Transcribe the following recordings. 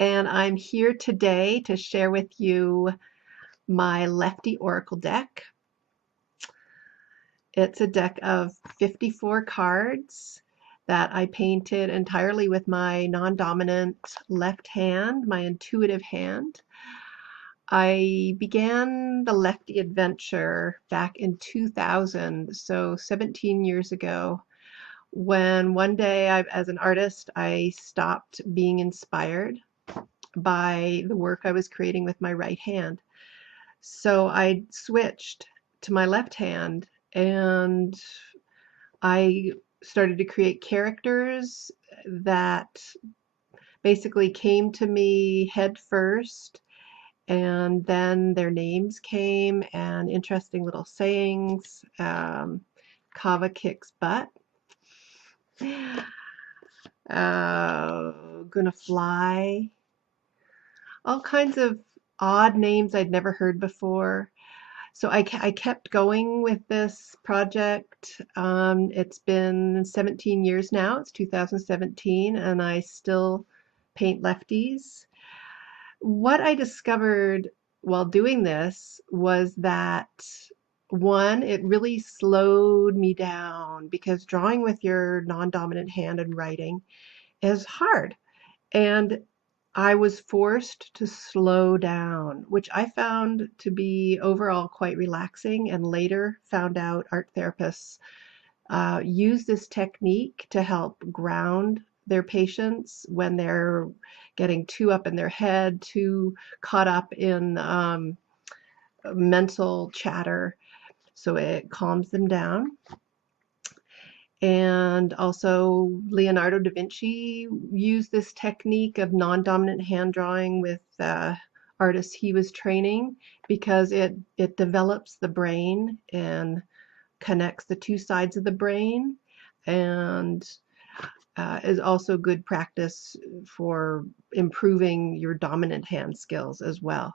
and I'm here today to share with you my Lefty Oracle deck. It's a deck of 54 cards that I painted entirely with my non-dominant left hand, my intuitive hand. I began the Lefty adventure back in 2000, so 17 years ago, when one day, as an artist, I stopped being inspired by the work I was creating with my right hand. So I switched to my left hand and I started to create characters that basically came to me head first, and then their names came and interesting little sayings. Kava kicks butt. Gonna fly. All kinds of odd names I'd never heard before. So I kept going with this project. It's been 17 years now. It's 2017, and I still paint lefties. What I discovered while doing this was that, one, it really slowed me down because drawing with your non-dominant hand and writing is hard. And I was forced to slow down, which I found to be overall quite relaxing, and later found out art therapists use this technique to help ground their patients when they're getting too up in their head, too caught up in mental chatter. So it calms them down. And also Leonardo da Vinci used this technique of non-dominant hand drawing with artists he was training because it develops the brain and connects the two sides of the brain, and is also good practice for improving your dominant hand skills as well.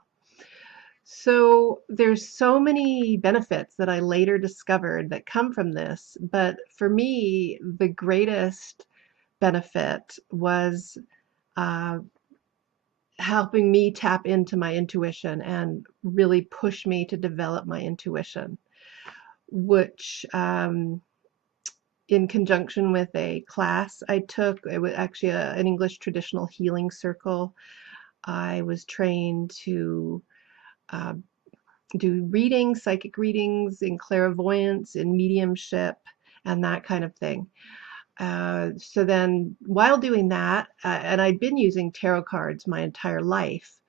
So there's so many benefits that I later discovered that come from this, but for me, the greatest benefit was uh, helping me tap into my intuition and really push me to develop my intuition, which in conjunction with a class I took, it was actually an English traditional healing circle. I was trained to uh, do readings, psychic readings, in clairvoyance, in mediumship, and that kind of thing. So then, while doing that, and I'd been using tarot cards my entire life,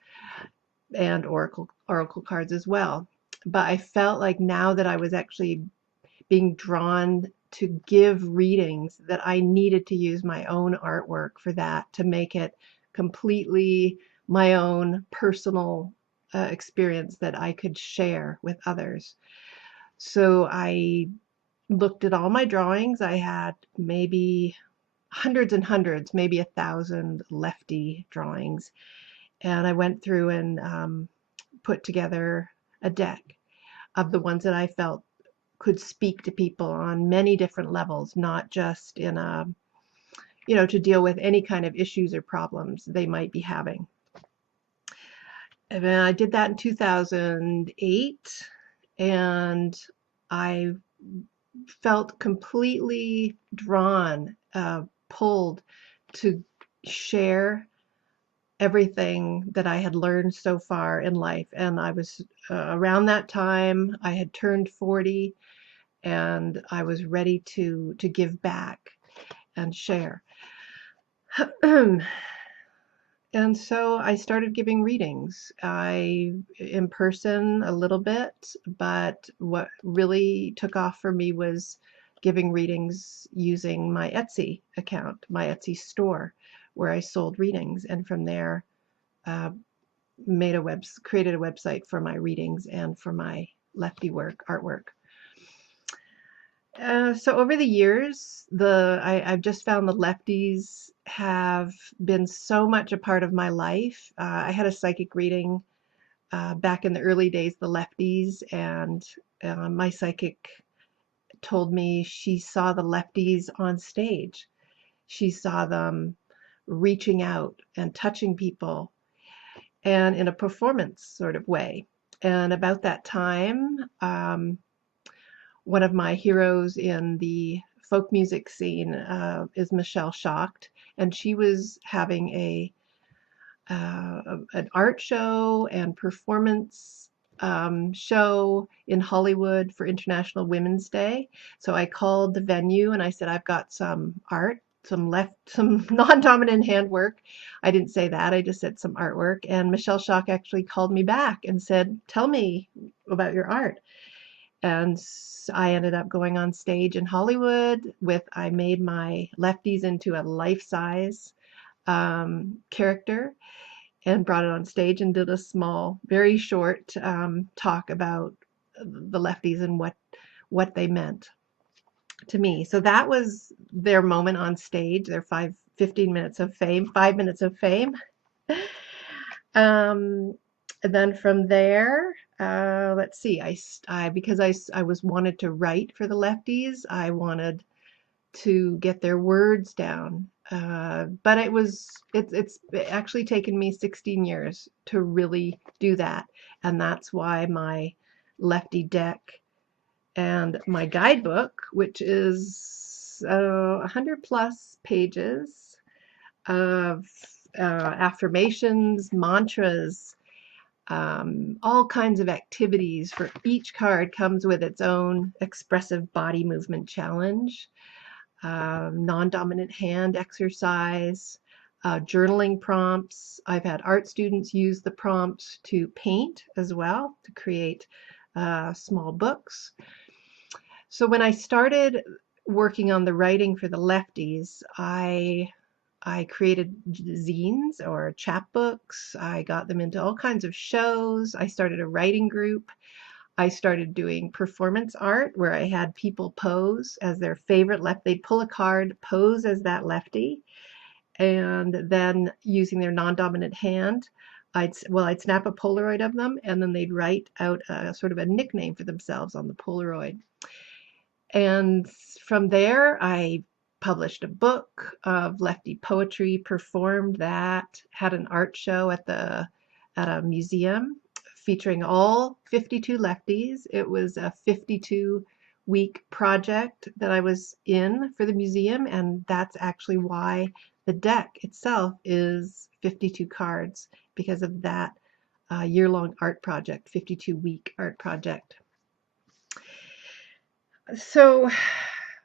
and oracle cards as well. But I felt like now that I was actually being drawn to give readings, that I needed to use my own artwork for that to make it completely my own personal experience that I could share with others. So I looked at all my drawings. I had maybe hundreds and hundreds, maybe 1,000 lefty drawings. And I went through and put together a deck of the ones that I felt could speak to people on many different levels, not just in a, to deal with any kind of issues or problems they might be having. And I did that in 2008, and I felt completely drawn, pulled to share everything that I had learned so far in life. And I was around that time, I had turned 40, and I was ready to give back and share. And so I started giving readings. In person a little bit, but what really took off for me was giving readings using my Etsy account, my Etsy store, where I sold readings, and from there created a website for my readings and for my lefty artwork. So over the years, I've just found the lefties have been so much a part of my life. I had a psychic reading back in the early days, the lefties, and my psychic told me she saw the lefties on stage. She saw them reaching out and touching people, and in a performance sort of way. And about that time, one of my heroes in the folk music scene is Michelle Schacht, and she was having an art show and performance show in Hollywood for International Women's Day. So I called the venue and I said, I've got some art, some non-dominant handwork. I didn't say that, I just said some artwork. And Michelle Schock actually called me back and said, tell me about your art. And I ended up going on stage in Hollywood I made my lefties into a life-size character and brought it on stage and did a small, very short talk about the lefties and what they meant to me. So that was their moment on stage, their 15 minutes of fame, 5 minutes of fame. And then from there, let's see, because I was wanted to write for the lefties, I wanted to get their words down. But it's actually taken me 16 years to really do that. And that's why my Lefty deck and my guidebook, which is 100 plus pages of affirmations, mantras, all kinds of activities. For each card comes with its own expressive body movement challenge, non-dominant hand exercise, journaling prompts. I've had art students use the prompts to paint as well, to create small books. So when I started working on the writing for the lefties, I created zines or chapbooks. I got them into all kinds of shows. I started a writing group. I started doing performance art where I had people pose as their favorite left. They'd pull a card, pose as that lefty, and then using their non-dominant hand, I'd snap a Polaroid of them, and then they'd write out a sort of a nickname for themselves on the Polaroid. And from there, I published a book of lefty poetry, performed that, had an art show at a museum featuring all 52 lefties. It was a 52-week project that I was in for the museum, and that's actually why the deck itself is 52 cards, because of that year-long art project, 52-week art project. So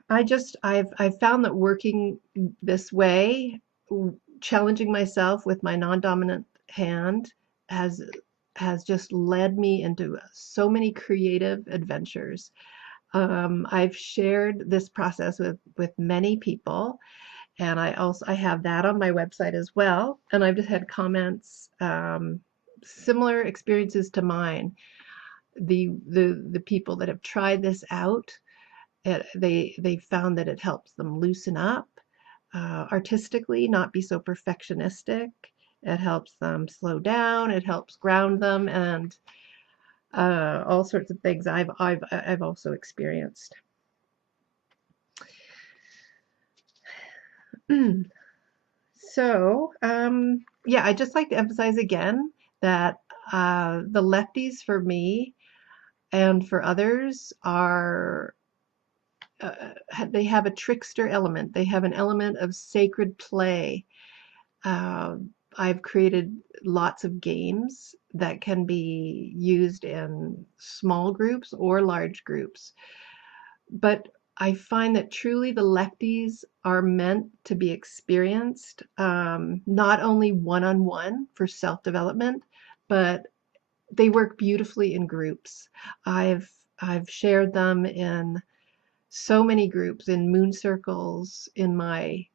I've found that working this way, challenging myself with my non-dominant hand, has just led me into so many creative adventures. I've shared this process with many people, and I have that on my website as well. And I've just had comments, similar experiences to mine. The people that have tried this out, they found that it helps them loosen up artistically, not be so perfectionistic. It helps them slow down. It helps ground them, and all sorts of things I've also experienced. So yeah, I'd just like to emphasize again that the lefties for me and for others are they have a trickster element. They have an element of sacred play. I've created lots of games that can be used in small groups or large groups. But I find that truly the lefties are meant to be experienced, not only one-on-one for self-development, but they work beautifully in groups. I've shared them in so many groups, in moon circles, in my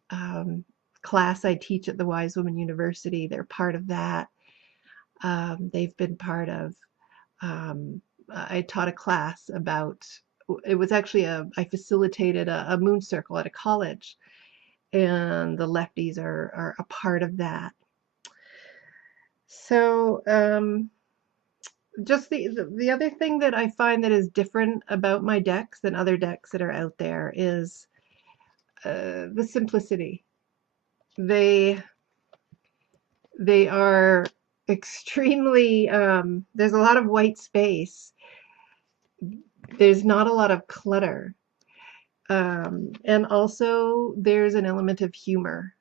class I teach at the Wise Woman University. They're part of that. They've been part of, I taught a class about, it was actually I facilitated a moon circle at a college, and the lefties are a part of that. So just the other thing that I find that is different about my decks than other decks that are out there is the simplicity. They They are extremely, there's a lot of white space. There's not a lot of clutter. And also there's an element of humor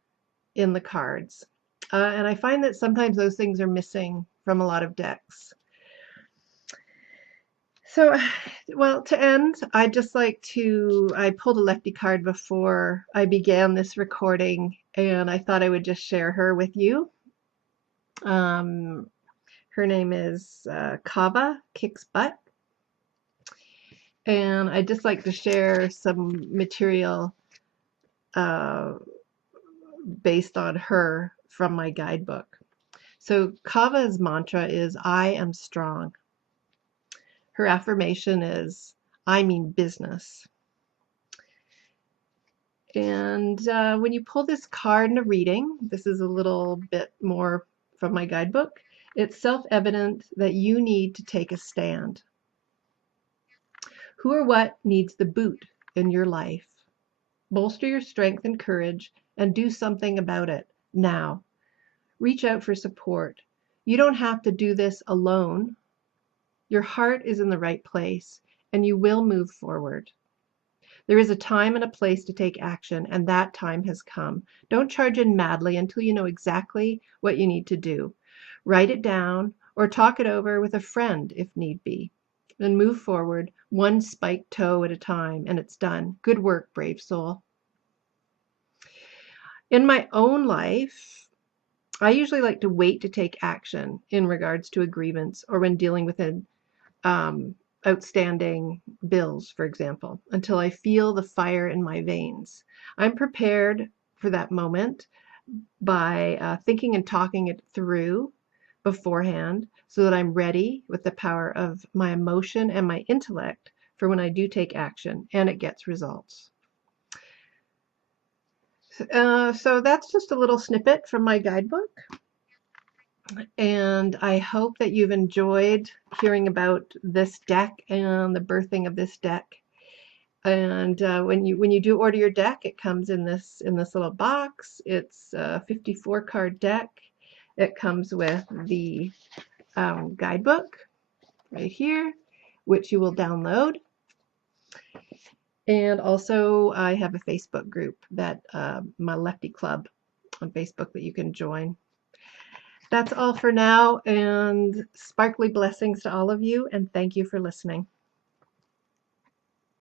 in the cards. And I find that sometimes those things are missing from a lot of decks. So, well, to end, I'd just like to, I pulled a Lefty card before I began this recording, and I thought I would just share her with you. Her name is Kava, Kicks Butt. And I'd just like to share some material based on her from my guidebook. So Kava's mantra is, I am strong. Her affirmation is, I mean business. And when you pull this card in a reading, this is a little bit more from my guidebook, it's self-evident that you need to take a stand. Who or what needs the boot in your life? Bolster your strength and courage and do something about it now. Reach out for support. You don't have to do this alone. Your heart is in the right place and you will move forward. There is a time and a place to take action, and that time has come. Don't charge in madly until you know exactly what you need to do. Write it down or talk it over with a friend if need be. Then move forward, one spiked toe at a time, and it's done. Good work, brave soul. In my own life, I usually like to wait to take action in regards to a grievance or when dealing with an outstanding bills, for example, until I feel the fire in my veins. I'm prepared for that moment by thinking and talking it through beforehand so that I'm ready with the power of my emotion and my intellect for when I do take action and it gets results. So that's just a little snippet from my guidebook. And I hope that you've enjoyed hearing about this deck and the birthing of this deck. And when you do order your deck, it comes in this little box. It's a 54 card deck. It comes with the guidebook right here, which you will download. And also I have a Facebook group that my Lefty Club on Facebook that you can join. That's all for now, and sparkly blessings to all of you, and thank you for listening.